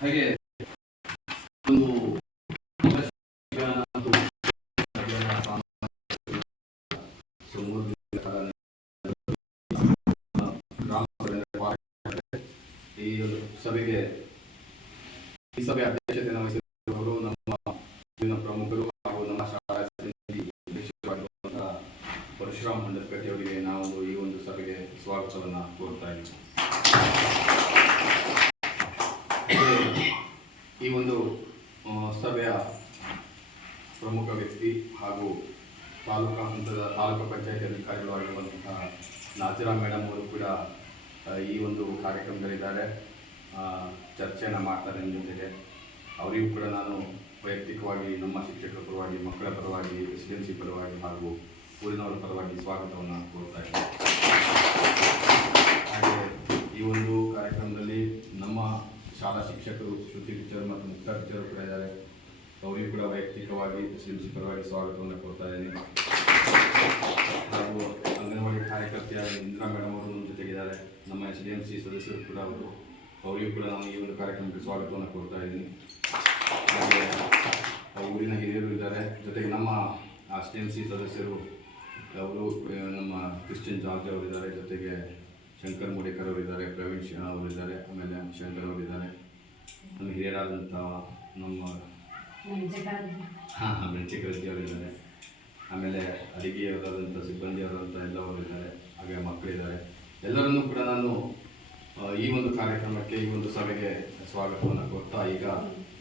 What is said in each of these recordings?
ಹಾಗೆ ಒಂದು ಈ ಸಭೆಗೆ ಈ ಸಭೆ ಅಧ್ಯಕ್ಷತೆ ವಹಿಸಿದವರು ನಮ್ಮ ಪ್ರಮುಖರು ಹಾಗೂ ನಮ್ಮ ಶಾಲಾ ಪರಶುರಾಮ್ ಹಂಡರ್ಕಟ್ಟಿ ಅವರಿಗೆ ನಾವು ಈ ಒಂದು ಸಭೆಗೆ ಸ್ವಾಗತವನ್ನು ಕೋರ್ತಾ ಇದ್ದೀವಿ. ಈ ಒಂದು ಸಭೆಯ ಪ್ರಮುಖ ವ್ಯಕ್ತಿ ಹಾಗೂ ತಾಲೂಕಾ ಹಂತದ ತಾಲೂಕು ಪಂಚಾಯತ್ ಅಧಿಕಾರಿಗಳು ಆಗಿರುವಂತಹ ನಾಜಿರಾ ಮೇಡಮ್ ಅವರು ಕೂಡ ಈ ಒಂದು ಕಾರ್ಯಕ್ರಮದಲ್ಲಿದ್ದಾರೆ. ಚರ್ಚೆಯನ್ನು ಮಾಡ್ತಾರೆ ನಿಮ್ಮ ಜೊತೆಗೆ. ಅವರಿಗೂ ಕೂಡ ನಾನು ವೈಯಕ್ತಿಕವಾಗಿ ನಮ್ಮ ಶಿಕ್ಷಕರ ಪರವಾಗಿ, ಮಕ್ಕಳ ಪರವಾಗಿ, ರೆಸಿಡೆನ್ಸಿ ಪರವಾಗಿ ಹಾಗೂ ಊರಿನವರ ಪರವಾಗಿ ಸ್ವಾಗತವನ್ನು ಕೋರ್ತಾ ಇದ್ದೇನೆ. ಹಾಗೆ ಈ ಒಂದು ಕಾರ್ಯಕ್ರಮದಲ್ಲಿ ನಮ್ಮ ಶಾಲಾ ಶಿಕ್ಷಕರು ಶ್ರುತಿ ಟೀಚರ್ ಮತ್ತು ಮುಕ್ತ ಟೀಚರ್ ಕೂಡ ಇದ್ದಾರೆ. ಅವರಿಗೂ ಕೂಡ ವೈಯಕ್ತಿಕವಾಗಿ ರೆಸಿಡೆನ್ಸಿ ಪರವಾಗಿ ಸ್ವಾಗತವನ್ನು ಕೋರ್ತಾ ಇದ್ದೇನೆ. ಹಾಗೂ ಅಂಗನವಾಡಿ ಕಾರ್ಯಕರ್ತೆಯಾದ ಇಂದಿರಾ ಮೇಡಮ್ ಅವರು ನಮ್ಮ ಜೊತೆಗಿದ್ದಾರೆ. ನಮ್ಮ SDMC ಸದಸ್ಯರು ಕೂಡ ಅವರಿಗೂ ಕೂಡ ನಾನು ಈ ಒಂದು ಕಾರ್ಯಕ್ರಮಕ್ಕೆ ಸ್ವಾಗತವನ್ನು ಕೋರ್ತಾ ಇದ್ದೀನಿ. ಹಾಗೆ ಊರಿನ ಹಿರಿಯರು ಇದ್ದಾರೆ. ಜೊತೆಗೆ ನಮ್ಮ SDMC ಸದಸ್ಯರು ಅವರು ನಮ್ಮ ಕ್ರಿಶ್ಚಿಯನ್ ಜಾರ್ಜ್ ಅವರಿದ್ದಾರೆ. ಜೊತೆಗೆ ಶಂಕರ್ ಮೂಡೇಕರ್ ಅವರಿದ್ದಾರೆ, ಪ್ರವೀಣ್ ಶಣ ಅವರಿದ್ದಾರೆ, ಆಮೇಲೆ ಶಂಕರ್ ಅವರಿದ್ದಾರೆ. ನಮ್ಮ ಹಿರಿಯರಾದಂಥ ನಮ್ಮ ಮೆಣಸಿಕರಜ್ಜಿ ಅವರಿದ್ದಾರೆ. ಆಮೇಲೆ ಅಡಿಗೆಯವರಾದಂಥ ಸಿಬ್ಬಂದಿಯವರಾದಂಥ ಎಲ್ಲವರಿದ್ದಾರೆ. ಹಾಗೆ ಮಕ್ಕಳಿದ್ದಾರೆ. ಎಲ್ಲರನ್ನೂ ಕೂಡ ನಾನು ಈ ಒಂದು ಕಾರ್ಯಕ್ರಮಕ್ಕೆ, ಈ ಒಂದು ಸಭೆಗೆ ಸ್ವಾಗತವನ್ನು ಕೊಡ್ತಾ, ಈಗ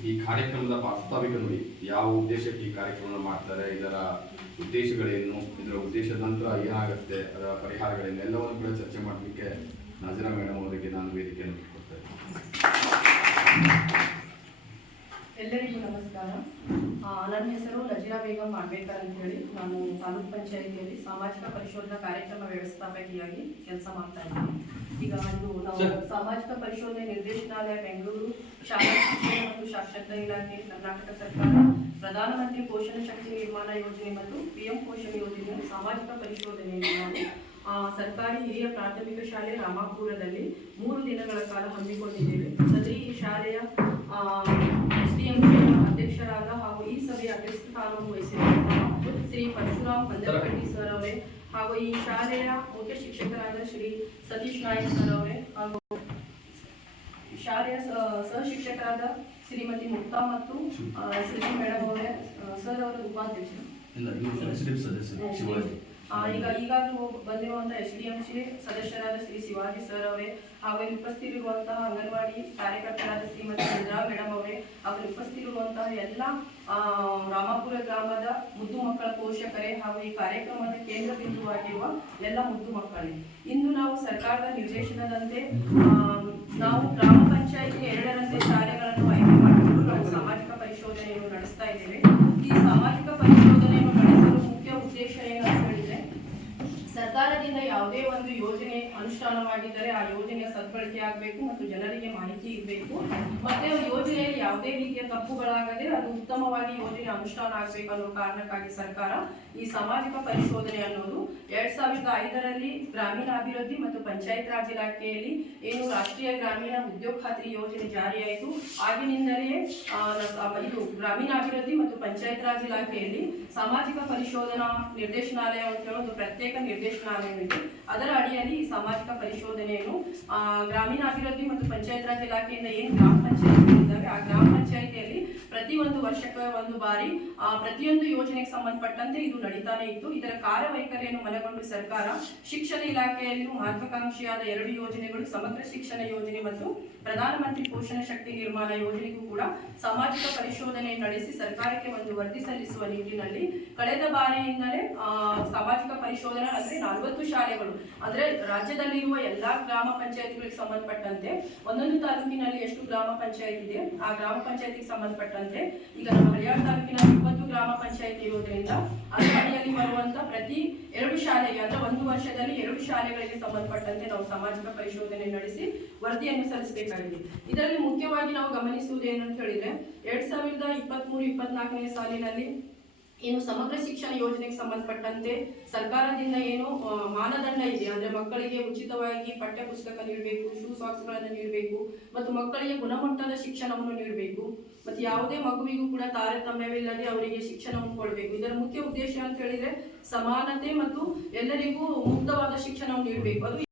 ಈ ಕಾರ್ಯಕ್ರಮದ ಪ್ರಾಸ್ತಾವಿಕ ನುಡಿ, ಯಾವ ಉದ್ದೇಶಕ್ಕೆ ಈ ಕಾರ್ಯಕ್ರಮ ಮಾಡ್ತಾರೆ, ಇದರ ಉದ್ದೇಶಗಳೇನು, ಇದರ ಉದ್ದೇಶದ ನಂತರ ಏನಾಗುತ್ತೆ, ಅದರ ಪರಿಹಾರಗಳೇನು, ಎಲ್ಲವನ್ನು ಕೂಡ ಚರ್ಚೆ ಮಾಡಲಿಕ್ಕೆ ನಾಜಿರಾ ಮೇಡಮ್ ಅವರಿಗೆ ನಾನು ವೇದಿಕೆಯನ್ನು ಕೊಡ್ತಾ ಇದ್ದೀನಿ. ಎಲ್ಲರಿಗೂ ನಮಸ್ಕಾರ. ನನ್ನ ಹೆಸರು ನಜೀರಾ ಬೇಗಂ ಮಾಡ್ಬೇಕರ್ ಅಂತ ಹೇಳಿ. ನಾನು ತಾಲೂಕ್ ಪಂಚಾಯಿತಿಯಲ್ಲಿ ಸಾಮಾಜಿಕ ಪರಿಶೋಧನಾ ಕಾರ್ಯಕ್ರಮ ವ್ಯವಸ್ಥಾಪಕಿಯಾಗಿ ಕೆಲಸ ಮಾಡ್ತಾ ಇದ್ದೀನಿ. ಈಗ ಒಂದು ನಾವು ಸಾಮಾಜಿಕ ಪರಿಶೋಧನೆ ನಿರ್ದೇಶನಾಲಯ ಬೆಂಗಳೂರು, ಶಾಲಾ ಶಿಕ್ಷಣ ಮತ್ತು ಸಾಕ್ಷರತಾ ಇಲಾಖೆ, ಕರ್ನಾಟಕ ಸರ್ಕಾರ, ಪ್ರಧಾನಮಂತ್ರಿ ಪೋಷಣ ಶಕ್ತಿ ನಿರ್ಮಾಣ ಯೋಜನೆ ಮತ್ತು PM ಪೋಷಣ ಯೋಜನೆಯ ಸಾಮಾಜಿಕ ಪರಿಶೋಧನೆಯಲ್ಲಿ ನಾವು ಸರ್ಕಾರಿ ಹಿರಿಯ ಪ್ರಾಥಮಿಕ ಶಾಲೆ ರಾಮಾಪುರದಲ್ಲಿ 3 ದಿನಗಳ ಕಾಲ ಹಮ್ಮಿಕೊಂಡಿದ್ದೇವೆ. ಸದರಿ ಈ ಶಾಲೆಯ SDMC ಅಧ್ಯಕ್ಷರಾದ ಹಾಗೂ ಈ ಸಭೆಯ ಅಧ್ಯಕ್ಷ ಸ್ಥಾನವನ್ನು ವಹಿಸಿರುವಂತಹ ಶ್ರೀ ಪರಶುರಾಮ್ ಹಂಡರ್ಕಟ್ಟಿ ಸರ್ ಅವರೇ, ಹಾಗೂ ಈ ಶಾಲೆಯ ಮುಖ್ಯ ಶಿಕ್ಷಕರಾದ ಶ್ರೀ ಸತೀಶ್ ನಾಯಕ್ ಸರ್ ಅವರೇ, ಹಾಗೂ ಶಾಲೆಯ ಸಹ ಶಿಕ್ಷಕರಾದ ಶ್ರೀಮತಿ ಮುಕ್ತಾ ಮತ್ತು ಶ್ರೀ ಮೇಡಮ್ ಅವರೇ, ಸರ್ ಅವರ ಉಪಾಧ್ಯಕ್ಷರು, ಈಗಾಗಲೂ ಬಂದಿರುವಂತಹ SDMC ಸದಸ್ಯರಾದ ಶ್ರೀ ಶಿವಾಜಿ ಸರ್ ಅವರೇ, ಹಾಗೂ ಉಪಸ್ಥಿತಿರುವಂತಹ ಅಂಗನವಾಡಿ ಕಾರ್ಯಕರ್ತರಾದ ಶ್ರೀಮತಿ ಇಂದಿರಾ ಮೇಡಮ್ ಅವರೇ, ಹಾಗೂ ಉಪಸ್ಥಿತಿರುವಂತಹ ಎಲ್ಲ ರಾಮಾಪುರ ಗ್ರಾಮದ ಮುದ್ದು ಮಕ್ಕಳ ಪೋಷಕರೇ, ಹಾಗೂ ಈ ಕಾರ್ಯಕ್ರಮದ ಕೇಂದ್ರ ಬಿಂದುವಾಗಿರುವ ಎಲ್ಲ ಮುದ್ದು ಮಕ್ಕಳೇ, ಇಂದು ನಾವು ಸರ್ಕಾರದ ನಿರ್ದೇಶನದಂತೆ ನಾವು ಗ್ರಾಮ ಪಂಚಾಯಿತಿ 2ರಂತೆ ಶಾಲೆಗಳನ್ನು ಆಯ್ಕೆ ಮಾಡಿಕೊಂಡು ನಾವು ಸಾಮಾಜಿಕ ಪರಿಶೋಧನೆಯನ್ನು ನಡೆಸ್ತಾ ಇದ್ದೇವೆ. ಈ ಸಾಮಾಜಿಕ ಪರಿಶೋಧನೆಯನ್ನು ನಡೆಸಲು ಮುಖ್ಯ ಉದ್ದೇಶ ಏನಂತ ಹೇಳಿದ್ರೆ, ಸರ್ಕಾರದಿಂದ ಯಾವುದೇ ಒಂದು ಯೋಜನೆ ಅನುಷ್ಠಾನವಾಗಿದ್ದರೆ ಆ ಯೋಜನೆಯ ಸದ್ಬಳಕೆ ಆಗಬೇಕು ಮತ್ತು ಜನರಿಗೆ ಮಾಹಿತಿ ಇರಬೇಕು. ಮತ್ತೆ ಯೋಜನೆಯಲ್ಲಿ ಯಾವುದೇ ರೀತಿಯ ತಪ್ಪುಗಳಾಗದೆ ಅದು ಉತ್ತಮವಾಗಿ ಯೋಜನೆ ಅನುಷ್ಠಾನ ಆಗಬೇಕು ಅನ್ನೋ ಕಾರಣಕ್ಕಾಗಿ ಸರ್ಕಾರ ಈ ಸಾಮಾಜಿಕ ಪರಿಶೋಧನೆ ಅನ್ನೋದು 2005ರಲ್ಲಿ ಗ್ರಾಮೀಣಾಭಿವೃದ್ಧಿ ಮತ್ತು ಪಂಚಾಯತ್ ರಾಜ್ ಇಲಾಖೆಯಲ್ಲಿ ಏನು ರಾಷ್ಟ್ರೀಯ ಗ್ರಾಮೀಣ ಉದ್ಯೋಗ ಖಾತ್ರಿ ಯೋಜನೆ ಜಾರಿಯಾಯಿತು, ಆಗಿನಿಂದಲೇ ಇದು ಗ್ರಾಮೀಣಾಭಿವೃದ್ಧಿ ಮತ್ತು ಪಂಚಾಯತ್ ರಾಜ್ ಇಲಾಖೆಯಲ್ಲಿ ಸಾಮಾಜಿಕ ಪರಿಶೋಧನಾ ನಿರ್ದೇಶನಾಲಯ ಅಂತ ಹೇಳೋದು ಪ್ರತ್ಯೇಕ ನಿರ್ದೇಶನಾಲಯವಿದೆ. ಅದರ ಅಡಿಯಲ್ಲಿ ಈ ಸಾಮಾಜಿಕ ಪರಿಶೋಧನೆಯನ್ನು ಗ್ರಾಮೀಣಾಭಿವೃದ್ಧಿ ಮತ್ತು ಪಂಚಾಯತ್ ರಾಜ್ ಇಲಾಖೆಯಿಂದ ಏನು ಗ್ರಾಮ ಪಂಚಾಯತ್ ಇದ್ದಾವೆ ಆ ಗ್ರಾಮ ಪಂಚಾಯಿತಿಯಲ್ಲಿ ಪ್ರತಿ ಒಂದು ವರ್ಷಕ್ಕೆ ಒಂದು ಬಾರಿ ಪ್ರತಿಯೊಂದು ಯೋಜನೆಗೆ ಸಂಬಂಧಪಟ್ಟಂತೆ ಇದು ನಡೀತಾನೆ ಇತ್ತು. ಇದರ ಕಾರ್ಯವೈಖರಿಯನ್ನು ಮನಗೊಂಡು ಸರ್ಕಾರ ಶಿಕ್ಷಣ ಇಲಾಖೆಯಲ್ಲಿ ಮಹತ್ವಾಕಾಂಕ್ಷಿಯಾದ 2 ಯೋಜನೆಗಳು, ಸಮಗ್ರ ಶಿಕ್ಷಣ ಯೋಜನೆ ಮತ್ತು ಪ್ರಧಾನಮಂತ್ರಿ ಪೋಷಣ ಶಕ್ತಿ ನಿರ್ಮಾಣ ಯೋಜನೆಗೂ ಕೂಡ ಸಾಮಾಜಿಕ ಪರಿಶೋಧನೆ ನಡೆಸಿ ಸರ್ಕಾರಕ್ಕೆ ಒಂದು ವರದಿ ಸಲ್ಲಿಸುವ ನಿಟ್ಟಿನಲ್ಲಿ ಕಳೆದ ಬಾರಿಯಿಂದಲೇ ಸಾಮಾಜಿಕ ಪರಿಶೋಧನೆ ಅಂದ್ರೆ 40 ಶಾಲೆಗಳು, ಅಂದ್ರೆ ರಾಜ್ಯದಲ್ಲಿರುವ ಎಲ್ಲಾ ಗ್ರಾಮ ಪಂಚಾಯತ್ಗಳಿಗೆ ಸಂಬಂಧಪಟ್ಟಂತೆ ಒಂದೊಂದು ತಾಲೂಕಿನಲ್ಲಿ ಎಷ್ಟು ಗ್ರಾಮ ಪಂಚಾಯತ್ ಇದೆ ಆ ಗ್ರಾಮ ಪಂಚಾಯತಿಗೆ ಸಂಬಂಧಪಟ್ಟಂತೆ ಈಗ ನಮ್ಮ ಹಳಿಯಾಳ ತಾಲೂಕಿನಲ್ಲಿ 20 ಗ್ರಾಮ ಪಂಚಾಯತ್ ಇರುವುದರಿಂದ ಅದರ ಅಡಿಯಲ್ಲಿ ಬರುವಂತ ಪ್ರತಿ 2 ಶಾಲೆಗೆ ಅಂದ್ರೆ 1 ವರ್ಷದಲ್ಲಿ 2 ಶಾಲೆಗಳಿಗೆ ಸಂಬಂಧಪಟ್ಟಂತೆ ನಾವು ಸಾಮಾಜಿಕ ಪರಿಶೋಧನೆ ನಡೆಸಿ ವರದಿಯನ್ನು ಸಲ್ಲಿಸಬೇಕಾಗಿದೆ. ಇದರಲ್ಲಿ ಮುಖ್ಯವಾಗಿ ನಾವು ಗಮನಿಸುವುದು ಏನಂತ ಹೇಳಿದ್ರೆ 2023-24ನೇ ಸಾಲಿನಲ್ಲಿ ಏನು ಸಮಗ್ರ ಶಿಕ್ಷಣ ಯೋಜನೆಗೆ ಸಂಬಂಧಪಟ್ಟಂತೆ ಸರ್ಕಾರದಿಂದ ಏನು ಮಾನದಂಡ ಇದೆ, ಅಂದ್ರೆ ಮಕ್ಕಳಿಗೆ ಉಚಿತವಾಗಿ ಪಠ್ಯ ಪುಸ್ತಕ ನೀಡಬೇಕು, ಶೂ ಸಾಕ್ಸ್ಗಳನ್ನು ನೀಡಬೇಕು ಮತ್ತು ಮಕ್ಕಳಿಗೆ ಗುಣಮಟ್ಟದ ಶಿಕ್ಷಣವನ್ನು ನೀಡಬೇಕು ಮತ್ತು ಯಾವುದೇ ಮಗುವಿಗೂ ಕೂಡ ತಾರತಮ್ಯವಿಲ್ಲದೆ ಅವರಿಗೆ ಶಿಕ್ಷಣವನ್ನು ಕೊಡಬೇಕು. ಇದರ ಮುಖ್ಯ ಉದ್ದೇಶ ಅಂತ ಹೇಳಿದ್ರೆ ಸಮಾನತೆ ಮತ್ತು ಎಲ್ಲರಿಗೂ ಮುಕ್ತವಾದ ಶಿಕ್ಷಣವನ್ನು ನೀಡಬೇಕು. ಅದು